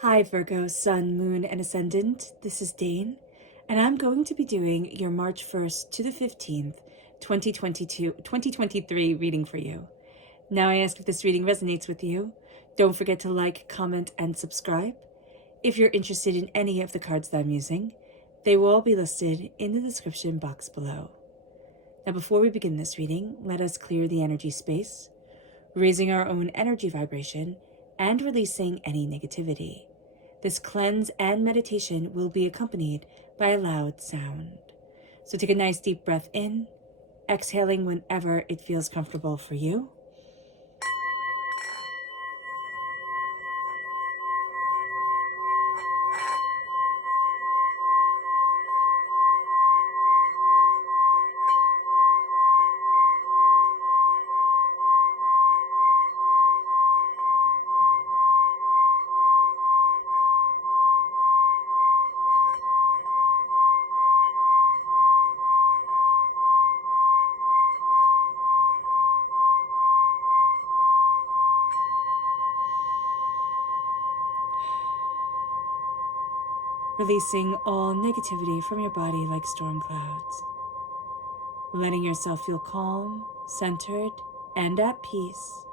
Hi Virgo, Sun, Moon, and Ascendant. This is Dane, and I'm going to be doing your March 1st to the 15th, 2023 reading for you. Now I ask if this reading resonates with you. Don't forget to like, comment, and subscribe. If you're interested in any of the cards that I'm using, they will all be listed in the description box below. Now before we begin this reading, let us clear the energy space, raising our own energy vibration and releasing any negativity. This cleanse and meditation will be accompanied by a loud sound. So take a nice deep breath in, exhaling whenever it feels comfortable for you. Releasing all negativity from your body like storm clouds. Letting yourself feel calm, centered, and at peace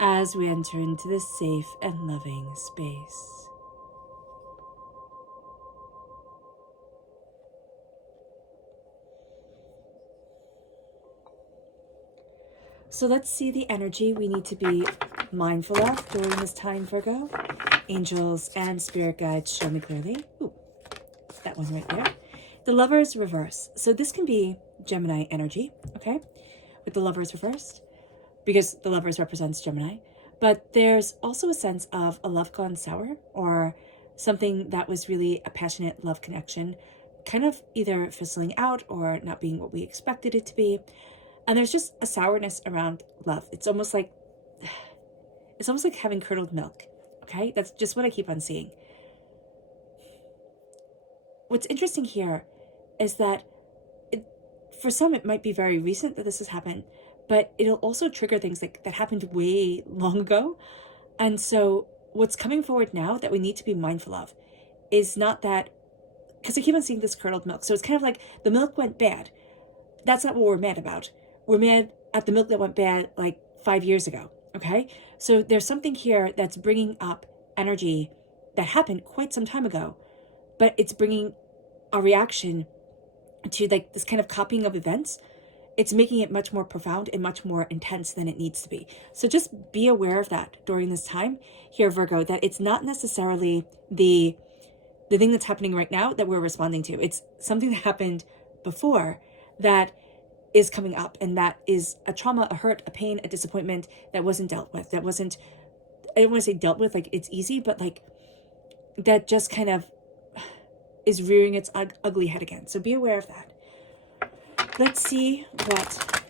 as we enter into this safe and loving space. So let's see the energy we need to be mindful of during this time, Virgo. Angels and spirit guides show me clearly. Ooh, that one right there. The Lovers reverse. So this can be Gemini energy, okay? With the Lovers reversed, because the Lovers represents Gemini. But there's also a sense of a love gone sour, or something that was really a passionate love connection, kind of either fizzling out or not being what we expected it to be. And there's just a sourness around love. It's almost like having curdled milk, okay? That's just what I keep on seeing. What's interesting here is that for some it might be very recent that this has happened, but it'll also trigger things like that happened way long ago. And so what's coming forward now that we need to be mindful of is not that, because I keep on seeing this curdled milk. So it's kind of like the milk went bad. That's not what we're mad about. We're mad at the milk that went bad like 5 years ago, okay? So there's something here that's bringing up energy that happened quite some time ago, but it's bringing a reaction to like this kind of copying of events. It's making it much more profound and much more intense than it needs to be. So just be aware of that during this time here, Virgo, that it's not necessarily the thing that's happening right now that we're responding to. It's something that happened before that is coming up, and that is a trauma, a hurt, a pain, a disappointment that wasn't dealt with. That wasn't, I don't want to say dealt with like it's easy, but like that just kind of is rearing its ugly head again. So be aware of that. Let's see what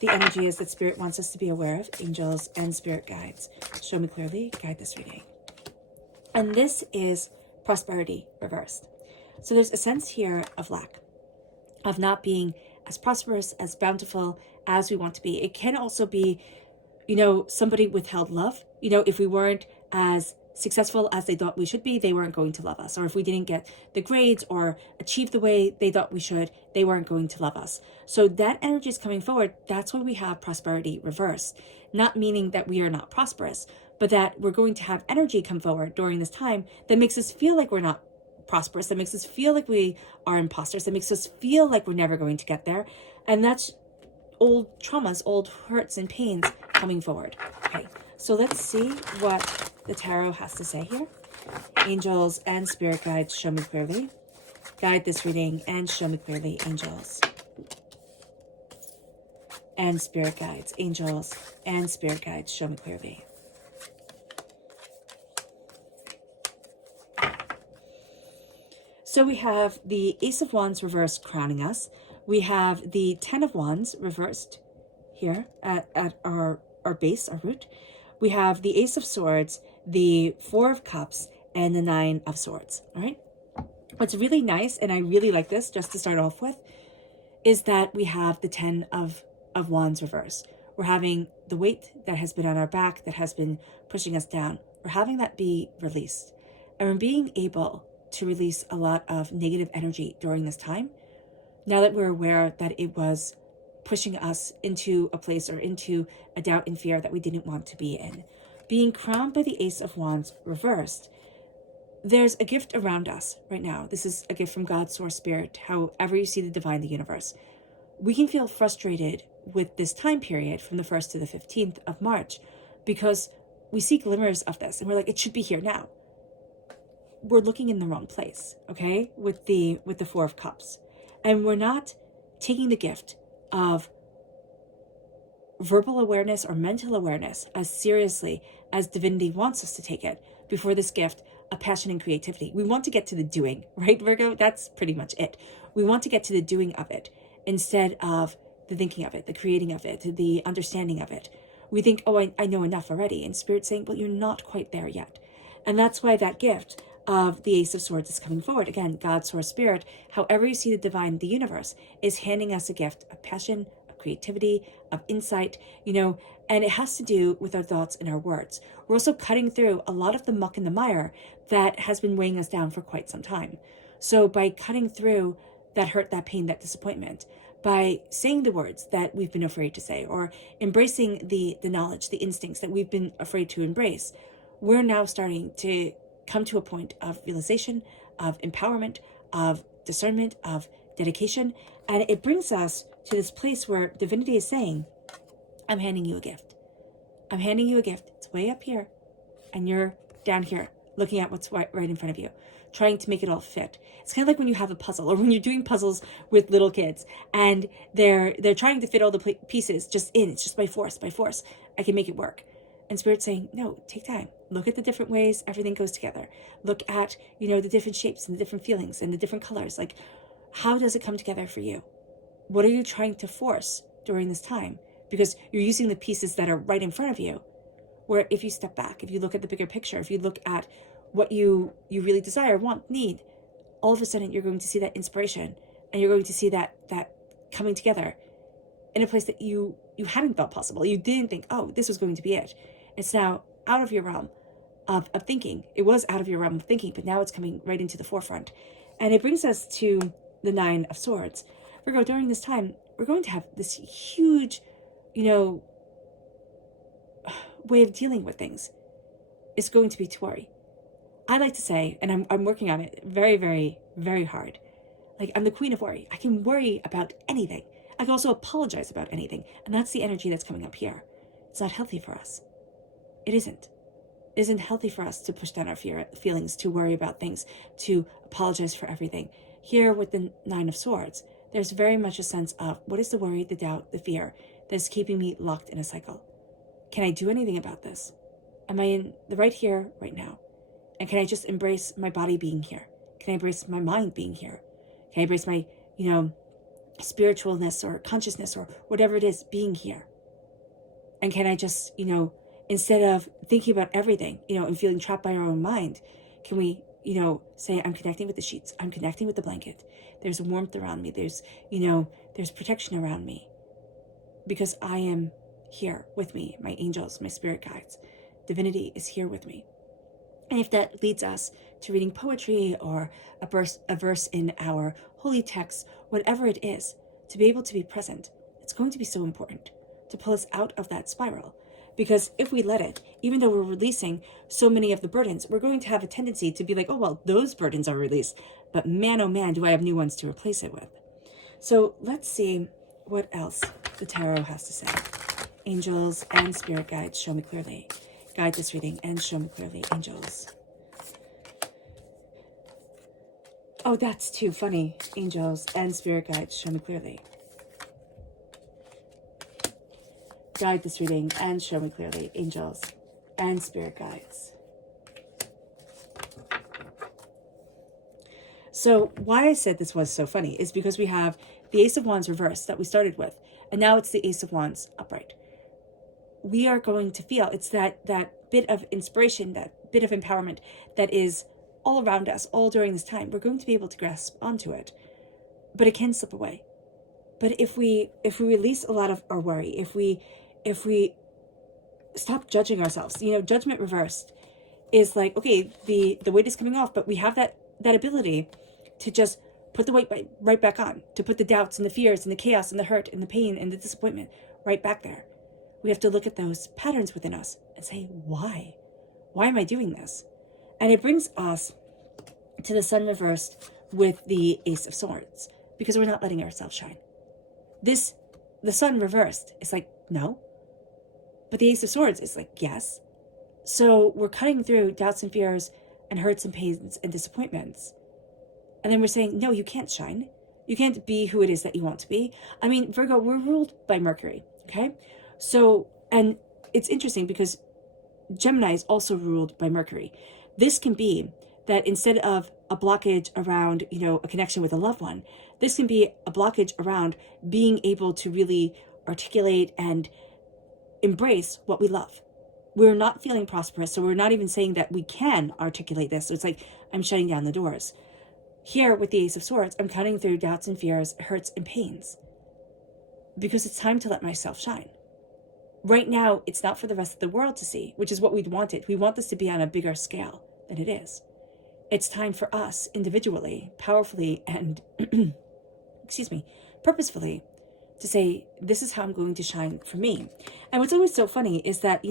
the energy is that Spirit wants us to be aware of. Angels and spirit guides, show me clearly, guide this reading. And this is prosperity reversed. So there's a sense here of lack, of not being as prosperous, as bountiful as we want to be. It can also be, somebody withheld love. If we weren't as successful as they thought we should be, they weren't going to love us. Or if we didn't get the grades or achieve the way they thought we should, they weren't going to love us. So that energy is coming forward. That's why we have prosperity reversed. Not meaning that we are not prosperous, but that we're going to have energy come forward during this time that makes us feel like we're not prosperous, that makes us feel like we are imposters, that makes us feel like we're never going to get there. And that's old traumas, old hurts and pains coming forward. Okay, so let's see what the tarot has to say here. Angels and spirit guides, show me clearly. Guide this reading and show me clearly, angels and spirit guides. Angels and spirit guides, show me clearly. So we have the Ace of Wands reversed crowning us. We have the 10 of Wands reversed here at our base, our root. We have the Ace of Swords, the 4 of Cups, and the 9 of Swords, all right? What's really nice, and I really like this just to start off with, is that we have the 10 of Wands reversed. We're having the weight that has been on our back, that has been pushing us down. We're having that be released. And we're being able to release a lot of negative energy during this time, now that we're aware that it was pushing us into a place or into a doubt and fear that we didn't want to be in. Being crowned by the Ace of Wands reversed, there's a gift around us right now. This is a gift from God, Source, Spirit, however you see the divine, the universe. We can feel frustrated with this time period from the 1st to the 15th of March because we see glimmers of this and we're like, it should be here now. We're looking in the wrong place, okay, with the Four of Cups. And we're not taking the gift of verbal awareness or mental awareness as seriously as divinity wants us to take it before this gift of passion and creativity. We want to get to the doing, right, Virgo? That's pretty much it. We want to get to the doing of it instead of the thinking of it, the creating of it, the understanding of it. We think, oh, I know enough already. And Spirit's saying, well, you're not quite there yet. And that's why that gift of the Ace of Swords is coming forward. Again, God, Source, Spirit, however you see the divine, the universe, is handing us a gift of passion, of creativity, of insight, and it has to do with our thoughts and our words. We're also cutting through a lot of the muck and the mire that has been weighing us down for quite some time. So by cutting through that hurt, that pain, that disappointment, by saying the words that we've been afraid to say, or embracing the knowledge, the instincts that we've been afraid to embrace, we're now starting to come to a point of realization, of empowerment, of discernment, of dedication. And it brings us to this place where divinity is saying, I'm handing you a gift. I'm handing you a gift. It's way up here. And you're down here looking at what's right in front of you, trying to make it all fit. It's kind of like when you have a puzzle or when you're doing puzzles with little kids and they're trying to fit all the pieces just in. It's just by force. I can make it work. And Spirit's saying, no, take time. Look at the different ways everything goes together. Look at, the different shapes and the different feelings and the different colors. Like, how does it come together for you? What are you trying to force during this time? Because you're using the pieces that are right in front of you. Where if you step back, if you look at the bigger picture, if you look at what you really desire, want, need, all of a sudden you're going to see that inspiration and you're going to see that coming together in a place that you hadn't thought possible. You didn't think, oh, this was going to be it. It's now out of your realm of thinking. It was out of your realm of thinking, but now it's coming right into the forefront. And it brings us to the Nine of Swords. Virgo, during this time, we're going to have this huge, way of dealing with things. It's going to be to worry. I like to say, and I'm working on it very, very, very hard. Like, I'm the queen of worry. I can worry about anything. I can also apologize about anything. And that's the energy that's coming up here. It's not healthy for us. It isn't. It isn't healthy for us to push down our feelings, to worry about things, to apologize for everything. Here with the Nine of Swords, there's very much a sense of what is the worry, the doubt, the fear that's keeping me locked in a cycle. Can I do anything about this? Am I in the right here, right now? And can I just embrace my body being here? Can I embrace my mind being here? Can I embrace my, spiritualness or consciousness or whatever it is being here? And can I just, instead of thinking about everything, and feeling trapped by our own mind, can we, say, I'm connecting with the sheets. I'm connecting with the blanket. There's warmth around me. There's, there's protection around me because I am here with me, my angels, my spirit guides. Divinity is here with me. And if that leads us to reading poetry or a verse in our holy text, whatever it is, to be able to be present, it's going to be so important to pull us out of that spiral. Because if we let it, even though we're releasing so many of the burdens, we're going to have a tendency to be like, oh, well, those burdens are released. But man, oh man, do I have new ones to replace it with. So let's see what else the tarot has to say. Angels and spirit guides, show me clearly. Guide this reading and show me clearly, angels. Oh, that's too funny. Angels and spirit guides, show me clearly. Guide this reading and show me clearly, angels and spirit guides. So why I said this was so funny is because we have the Ace of Wands reversed that we started with, and now it's the Ace of Wands upright. We are going to feel it's that bit of inspiration, that bit of empowerment that is all around us, all during this time. We're going to be able to grasp onto it, but it can slip away. But if we release a lot of our worry, if we stop judging ourselves, judgment reversed is like, okay, the weight is coming off, but we have that ability to just put the weight right back on, to put the doubts and the fears and the chaos and the hurt and the pain and the disappointment right back there. We have to look at those patterns within us and say, why? Why am I doing this? And it brings us to the Sun reversed with the Ace of Swords, because we're not letting ourselves shine. The Sun reversed is like, no. But the Ace of Swords is like, yes. So we're cutting through doubts and fears and hurts and pains and disappointments. And then we're saying, no, you can't shine. You can't be who it is that you want to be. I mean, Virgo, we're ruled by Mercury, okay? So, and it's interesting because Gemini is also ruled by Mercury. This can be that instead of a blockage around, a connection with a loved one, this can be a blockage around being able to really articulate and embrace what we love. We're not feeling prosperous, so we're not even saying that we can articulate this. So it's like, I'm shutting down the doors. Here with the Ace of Swords, I'm cutting through doubts and fears, hurts and pains, because it's time to let myself shine. Right now, it's not for the rest of the world to see, which is what we'd wanted. We want this to be on a bigger scale than it is. It's time for us individually, powerfully, and purposefully to say, this is how I'm going to shine for me. And what's always so funny is that,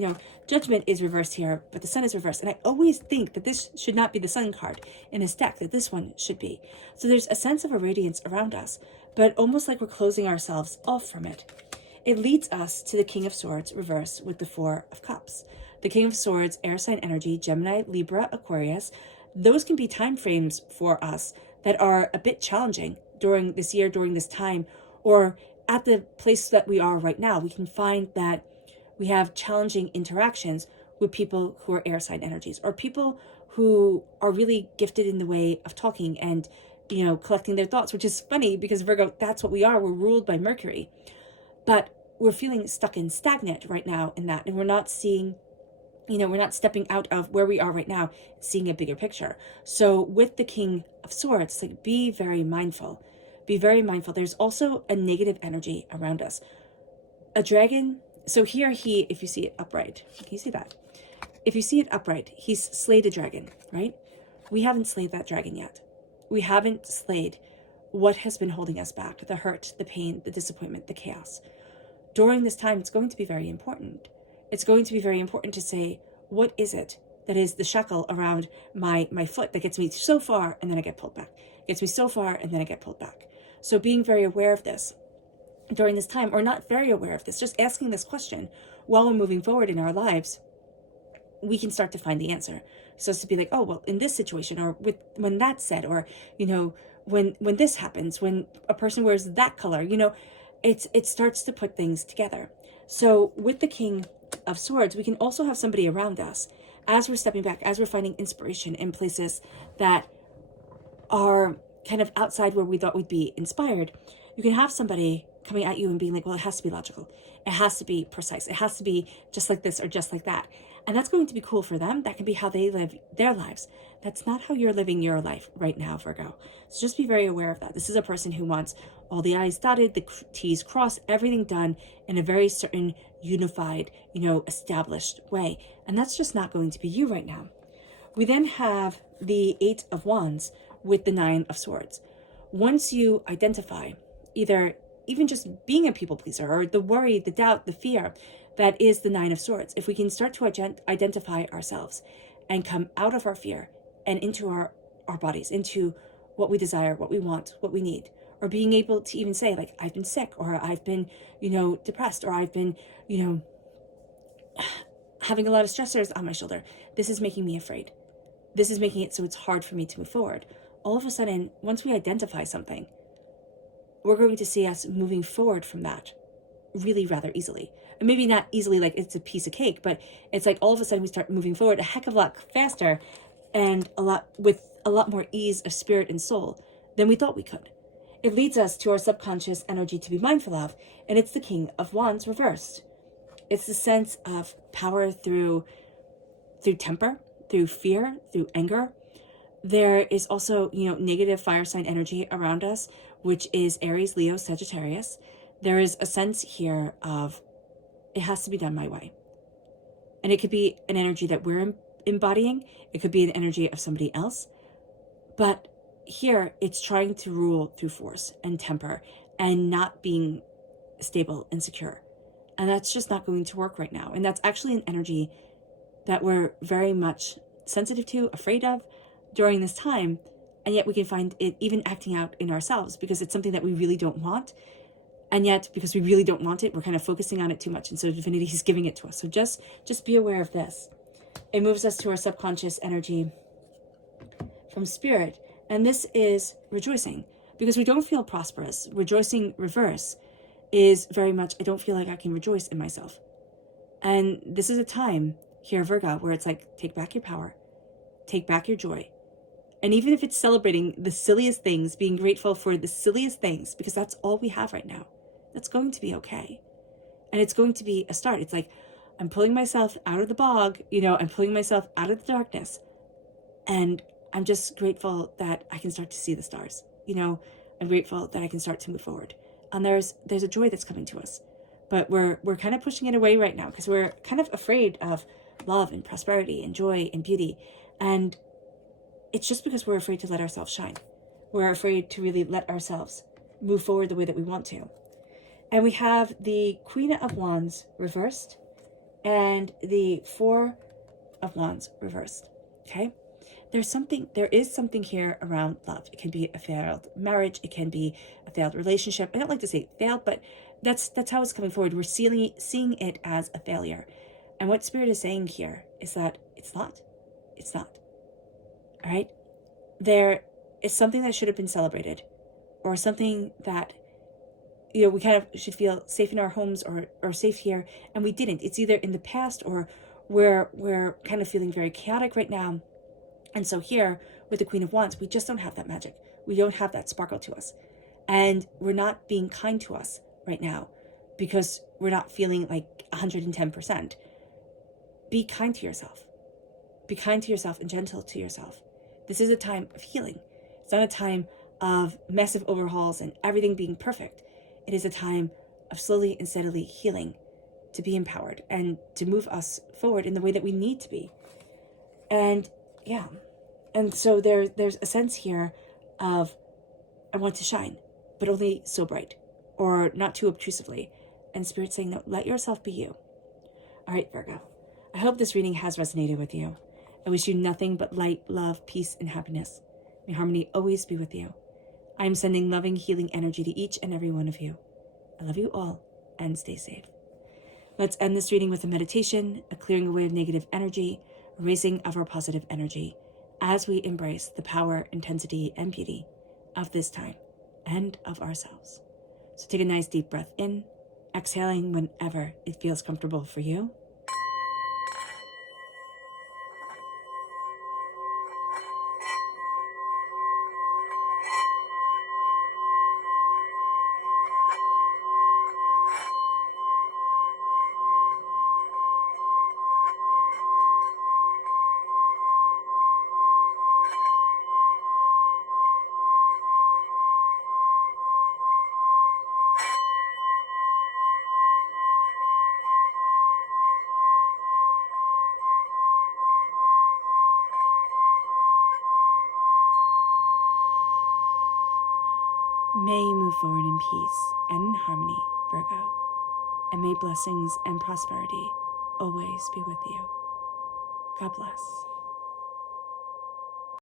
Judgment is reversed here, but the Sun is reversed. And I always think that this should not be the Sun card in this deck, that this one should be. So there's a sense of a radiance around us, but almost like we're closing ourselves off from it. It leads us to the King of Swords reversed with the Four of Cups. The King of Swords, air sign energy, Gemini, Libra, Aquarius. Those can be time frames for us that are a bit challenging during this year, during this time, or at the place that we are right now. We can find that we have challenging interactions with people who are air sign energies, or people who are really gifted in the way of talking and, collecting their thoughts, which is funny because Virgo, that's what we are. We're ruled by Mercury, but we're feeling stuck and stagnant right now in that. And we're not seeing, we're not stepping out of where we are right now, seeing a bigger picture. So with the King of Swords, it's like, be very mindful. Be very mindful. There's also a negative energy around us. A dragon. So here if you see it upright, can you see that? If you see it upright, he's slayed a dragon, right? We haven't slayed that dragon yet. We haven't slayed what has been holding us back, the hurt, the pain, the disappointment, the chaos. During this time, it's going to be very important. It's going to be very important to say, what is it that is the shackle around my foot that gets me so far and then I get pulled back? Gets me so far and then I get pulled back. So being very aware of this during this time, or not very aware of this, just asking this question while we're moving forward in our lives, we can start to find the answer. So it's to be like, oh, well, in this situation, or when that's said, or, when this happens, when a person wears that color, it starts to put things together. So with the King of Swords, we can also have somebody around us as we're stepping back, as we're finding inspiration in places that are kind of outside where we thought we'd be inspired. You can have somebody coming at you and being like, well, it has to be logical. It has to be precise. It has to be just like this or just like that. And that's going to be cool for them. That can be how they live their lives. That's not how you're living your life right now, Virgo. So just be very aware of that. This is a person who wants all the I's dotted, the T's crossed, everything done in a very certain, unified, established way. And that's just not going to be you right now. We then have the Eight of Wands with the Nine of Swords. Once you identify either even just being a people pleaser, or the worry, the doubt, the fear that is the Nine of Swords, if we can start to identify ourselves and come out of our fear and into our bodies, into what we desire, what we want, what we need, or being able to even say, like, I've been sick, or I've been, depressed, or I've been, having a lot of stressors on my shoulder. This is making me afraid. This is making it so it's hard for me to move forward. All of a sudden, once we identify something, we're going to see us moving forward from that really rather easily. And maybe not easily like it's a piece of cake, but it's like all of a sudden we start moving forward a heck of a lot faster and with a lot more ease of spirit and soul than we thought we could. It leads us to our subconscious energy to be mindful of, and it's the King of Wands reversed. It's the sense of power through temper, through fear, through anger. There is also, negative fire sign energy around us, which is Aries, Leo, Sagittarius. There is a sense here of it has to be done my way. And it could be an energy that we're embodying. It could be an energy of somebody else. But here, it's trying to rule through force and temper and not being stable and secure. And that's just not going to work right now. And that's actually an energy that we're very much sensitive to, afraid of during this time. And yet we can find it even acting out in ourselves because it's something that we really don't want. And yet, because we really don't want it, we're kind of focusing on it too much. And so divinity is giving it to us. So just be aware of this. It moves us to our subconscious energy from spirit. And this is rejoicing because we don't feel prosperous. Rejoicing reverse is very much, I don't feel like I can rejoice in myself. And this is a time here, Virgo, where it's like, take back your power, take back your joy. And even if it's celebrating the silliest things, being grateful for the silliest things, because that's all we have right now, that's going to be okay. And it's going to be a start. It's like, I'm pulling myself out of the bog, I'm pulling myself out of the darkness. And I'm just grateful that I can start to see the stars. I'm grateful that I can start to move forward. And there's a joy that's coming to us. But we're kind of pushing it away right now because we're kind of afraid of love and prosperity and joy and beauty. And it's just because we're afraid to let ourselves shine. We're afraid to really let ourselves move forward the way that we want to. And we have the Queen of Wands reversed and the Four of Wands reversed. Okay? There is something here around love. It can be a failed marriage. It can be a failed relationship. I don't like to say failed, but that's how it's coming forward. We're seeing it as a failure. And what Spirit is saying here is that it's not. All right? There is something that should have been celebrated, or something that, we kind of should feel safe in our homes or safe here, and we didn't. It's either in the past or we're kind of feeling very chaotic right now. And so here, with the Queen of Wands, we just don't have that magic. We don't have that sparkle to us. And we're not being kind to us right now because we're not feeling like 110%. Be kind to yourself. Be kind to yourself and gentle to yourself. This is a time of healing. It's not a time of massive overhauls and everything being perfect. It is a time of slowly and steadily healing to be empowered and to move us forward in the way that we need to be. And yeah. And so there's a sense here of, I want to shine, but only so bright or not too obtrusively. And Spirit saying, no, let yourself be you. All right, Virgo. I hope this reading has resonated with you. I wish you nothing but light, love, peace, and happiness. May harmony always be with you. I am sending loving, healing energy to each and every one of you. I love you all, and stay safe. Let's end this reading with a meditation, a clearing away of negative energy, a raising of our positive energy, as we embrace the power, intensity, and beauty of this time and of ourselves. So take a nice deep breath in, exhaling whenever it feels comfortable for you. May you move forward in peace and in harmony, Virgo. And may blessings and prosperity always be with you. God bless.